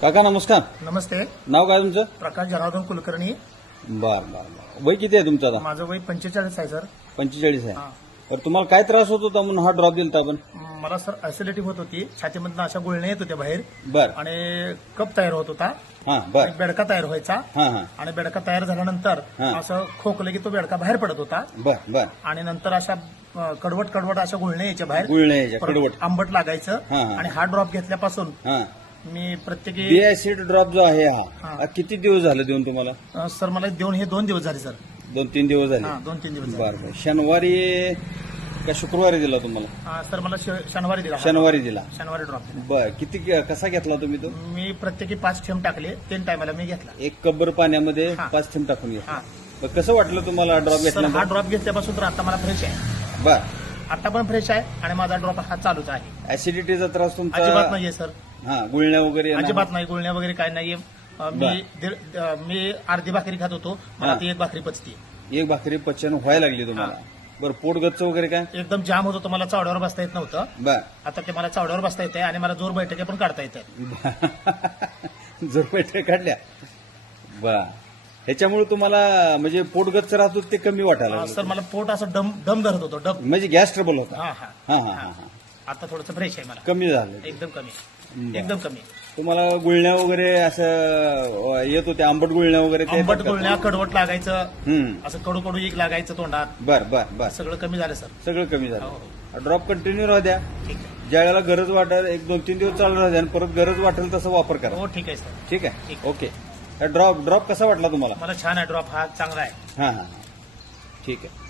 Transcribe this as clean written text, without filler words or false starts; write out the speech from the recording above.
काका नमस्कार. नमस्ते. नाव काय तुमचं? प्रकाश जनार्दन कुलकर्णी. बर बर बर. वय किती आहे तुमचं आता? माझं वय 45 आहे सर. 45 आहे. हा. तर तुम्हाला काय त्रास होत होता म्हणून हा ड्रॉप दिलता आपण? मला सर ऍसिडिटी होत होती, छातीमधनं अशा गुळण्या येत होत्या बाहेर बर. आणि कप तयार होत होता हा बर. आणि बेडका तयार व्हायचा हा हा. आणि बेडका तयार झाल्यानंतर हा. असं खोकलं की तो बेडका बाहेर पडत होता बर बर. आणि नंतर अशा कडवट कडवट अशा गुळण्या यायच्या बाहेर, गुळण्या यायच्या, परत कडवट. आंबट लागायचं. हा, हा. आणि हा ड्रॉप घेतल्यापासून हा. मी प्रत्येकी बी ऍसिड ड्रॉप जो आहे हा हा. हा किती दिवस झाले देऊन तुम्हाला? सर मला देऊन हे 2 दिवस झाले सर. 2-3 दिवस झाले. हा, 2-3 दिवस झाले. बर बर. शनिवारी का शुक्रवारी दिला तुम्हाला? सर मला शनिवारी दिला. शनिवारी दिला. शनिवारी ड्रॉप दिला. बर. किती कसा घेतला तुम्ही तो? मी प्रत्येकी 5 थेंब टाकले, 3 टायमाला मी घेतला. एक कब्बर पाण्यामध्ये हा. 5 थेंब टाकून घेतला. हा. बर, कसं वाटलं तुम्हाला ड्रॉप सर हा घेतल्यानंतर? ड्रॉप घेतल्यापासून तर आता मला फ्रेश आहे. बर. आता पण फ्रेश आहे आणि माझा ड्रॉप हा चालूच आहे. ऍसिडिटीचा त्रास तुमचा? अजिबात नाहीये सर. हा. गुळण्या वगैरे येणं? अजिबात नाही, गुळण्या वगैरे काय नाहीये. मी अर्धी भाकरी खात होतो, मला हा. ती 1 भाकरी पचती. एक भाकरी पचन व्हायला लागली तुम्हाला? बरं. पोट गच्च वगैरे काय? एकदम जाम होत होतं, मला चावड्यावर बसता येत नव्हतं. बर. आता ते मला चावड्यावर बसता येते आणि मला जोर बैठके पण काढता येते. जर पैठे काढल्या. बर. ह्याच्यामुळे तुम्हाला म्हणजे पोट गच्च राहत होतं ते कमी वाटायला लागलं? सर मला पोट असं दम धरत होतं, डब. म्हणजे गॅस ट्रबल होता? हा हा हा हा हा हा. आता थोडंसं फ्रेश आहे मला, कमी झालं? एकदम कमी, बरं. एकदम कमी. तुम्हाला गुळण्या वगैरे असं येत होते, आंबट गुळण्या वगैरे ते आंबट येतात का? गुळण्या, कडवट लागायचं, हम्म. असं कडू कडू एक लागायचं तोंडात, बर बर बर. सगळं कमी झालं सर. सगळं कमी हो, झालं. हो. ड्रॉप कंटिन्यू राहू द्या. ठीक आहे. ज्या वेळेला गरज वाटेल 1-2-3 दिवस चालू राहू द्या आणि परत गरज वाटेल तसं वापर करा. हो ठीक आहे सर. ठीक आहे. ठीक. ओके. ड्रॉप कसा वाटला तुम्हाला? मला छान आहे ड्रॉप, हा चांगला आहे. हा हा हा. ठीक आहे.